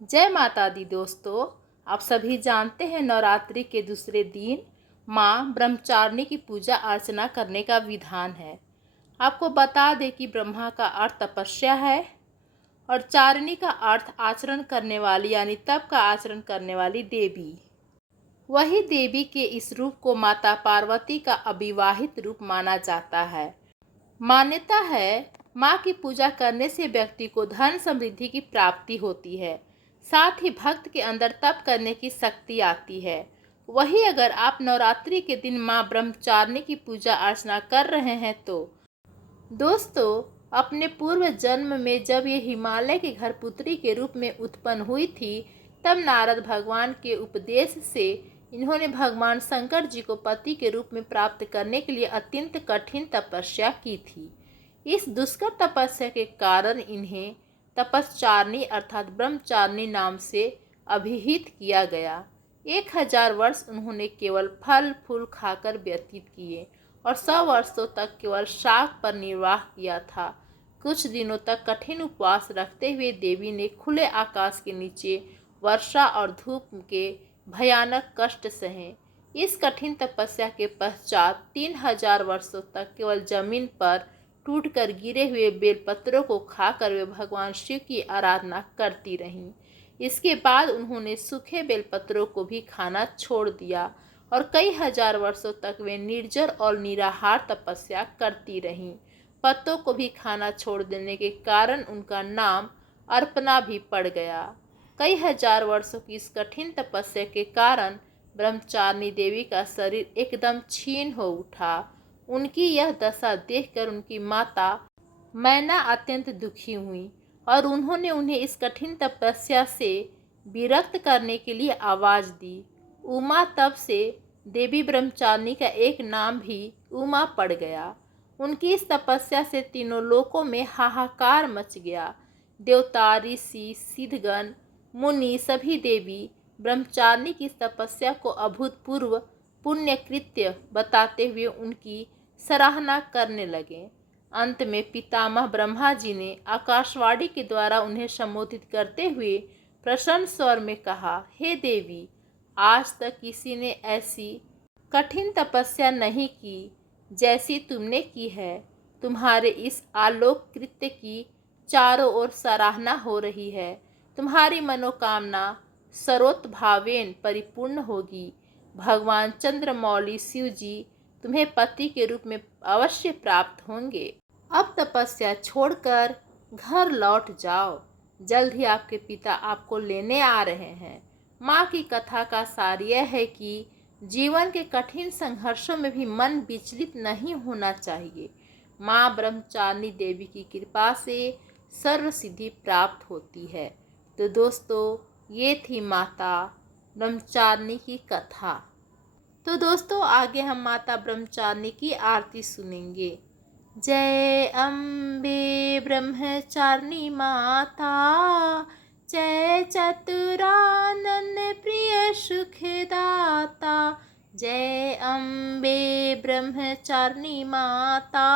जय माता दी दोस्तों। आप सभी जानते हैं नवरात्रि के दूसरे दिन माँ ब्रह्मचारिणी की पूजा अर्चना करने का विधान है। आपको बता दें कि ब्रह्मा का अर्थ तपस्या है और चारिणी का अर्थ आचरण करने वाली यानी तप का आचरण करने वाली देवी। वही देवी के इस रूप को माता पार्वती का अविवाहित रूप माना जाता है। मान्यता है माँ की पूजा करने से व्यक्ति को धन समृद्धि की प्राप्ति होती है, साथ ही भक्त के अंदर तप करने की शक्ति आती है। वही अगर आप नवरात्रि के दिन माँ ब्रह्मचारिणी की पूजा अर्चना कर रहे हैं तो दोस्तों, अपने पूर्व जन्म में जब ये हिमालय के घर पुत्री के रूप में उत्पन्न हुई थी, तब नारद भगवान के उपदेश से इन्होंने भगवान शंकर जी को पति के रूप में प्राप्त करने के लिए अत्यंत कठिन तपस्या की थी। इस दुष्कर तपस्या के कारण इन्हें तपस्चारिणी अर्थात ब्रह्मचारिणी नाम से अभिहित किया गया। 1000 वर्ष उन्होंने केवल फल फूल खाकर व्यतीत किए और 100 वर्षों तक केवल शाक पर निर्वाह किया था। कुछ दिनों तक कठिन उपवास रखते हुए देवी ने खुले आकाश के नीचे वर्षा और धूप के भयानक कष्ट सहे। इस कठिन तपस्या के पश्चात 3000 वर्षों तक केवल जमीन पर टूटकर गिरे हुए बेलपत्रों को खाकर वे भगवान शिव की आराधना करती रहीं। इसके बाद उन्होंने सूखे बेलपत्रों को भी खाना छोड़ दिया और कई हजार वर्षों तक वे निर्जर और निराहार तपस्या करती रहीं। पत्तों को भी खाना छोड़ देने के कारण उनका नाम अर्पणा भी पड़ गया। कई हजार वर्षों की इस कठिन तपस्या के कारण ब्रह्मचारिणी देवी का शरीर एकदम क्षीण हो उठा। उनकी यह दशा देखकर उनकी माता मैना अत्यंत दुखी हुई और उन्होंने उन्हें इस कठिन तपस्या से विरक्त करने के लिए आवाज दी। उमा तब से देवी ब्रह्मचारिणी का एक नाम भी उमा पड़ गया। उनकी इस तपस्या से तीनों लोकों में हाहाकार मच गया। देवता, ऋषि, सिद्धगण, मुनि सभी देवी ब्रह्मचारिणी की इस तपस्या को अभूतपूर्व पुण्य कृत्य बताते हुए उनकी सराहना करने लगे। अंत में पितामह ब्रह्मा जी ने आकाशवाणी के द्वारा उन्हें संबोधित करते हुए प्रसन्न स्वर में कहा, हे देवी, आज तक किसी ने ऐसी कठिन तपस्या नहीं की जैसी तुमने की है। तुम्हारे इस आलोक कृत्य की चारों ओर सराहना हो रही है। तुम्हारी मनोकामना सर्वोत्भावेन परिपूर्ण होगी। भगवान चंद्रमौली शिव जी तुम्हें पति के रूप में अवश्य प्राप्त होंगे। अब तपस्या छोड़कर घर लौट जाओ। जल्द ही आपके पिता आपको लेने आ रहे हैं। माँ की कथा का सार यह है कि जीवन के कठिन संघर्षों में भी मन विचलित नहीं होना चाहिए। माँ ब्रह्मचारिणी देवी की कृपा से सर्व सिद्धि प्राप्त होती है। तो दोस्तों, ये थी माता ब्रह्मचारिणी की कथा। तो दोस्तों, आगे हम माता ब्रह्मचारिणी की आरती सुनेंगे। जय अम्बे ब्रह्मचारिणी माता, जय चतुरानन प्रिय सुखदाता। जय अम्बे ब्रह्मचारिणी माता,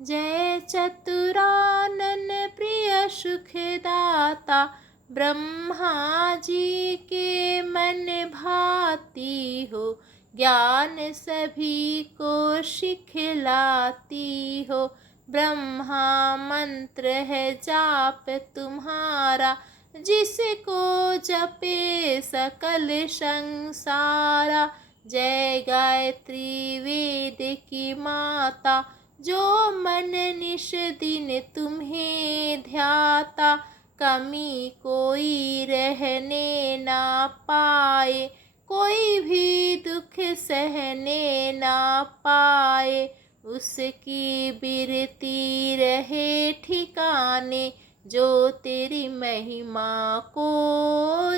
जय चतुरानन प्रिय सुखदाता। ब्रह्मा जी के मन भाती हो, ज्ञान सभी को सिखलाती हो। ब्रह्मा मंत्र है जाप तुम्हारा, जिसको जपे सकल संसारा। जय गायत्री वेद की माता, जो मन निश दिन तुम्हें ध्याता। कमी कोई रहने ना पाए, कोई भी दुख सहने ना पाए। उसकी बिरती रहे ठिकाने, जो तेरी महिमा को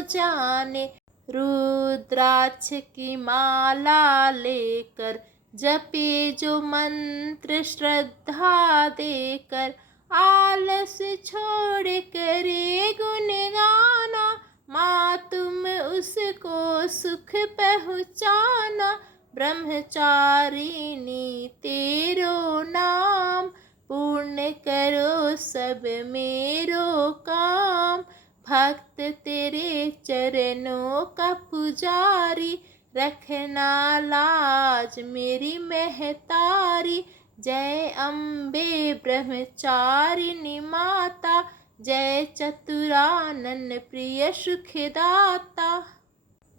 जाने। रुद्राक्ष की माला लेकर जपे जो मंत्र श्रद्धा देकर। आलस छोड़ करे गुण गाना, माँ तुम उसको सुख पहुँचाना। ब्रह्मचारिणी तेरो नाम, पूर्ण करो सब मेरो काम। भक्त तेरे चरणों का पुजारी, रखना लाज मेरी महतारी। जय अम्बे ब्रह्मचारिणी माता, जय चतुरानन प्रिय सुखदाता।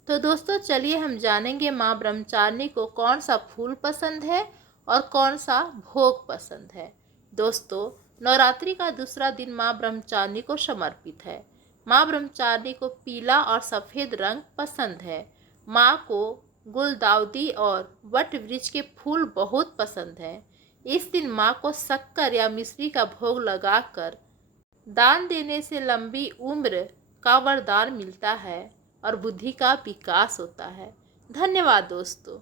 तो दोस्तों चलिए हम जानेंगे माँ ब्रह्मचारिणी को कौन सा फूल पसंद है और कौन सा भोग पसंद है। दोस्तों नवरात्रि का दूसरा दिन माँ ब्रह्मचारिणी को समर्पित है। माँ ब्रह्मचारिणी को पीला और सफ़ेद रंग पसंद है। माँ को गुलदाउदी और वट वृक्ष के फूल बहुत पसंद है। इस दिन माँ को शक्कर या मिश्री का भोग लगाकर दान देने से लंबी उम्र का वरदान मिलता है और बुद्धि का विकास होता है। धन्यवाद दोस्तों।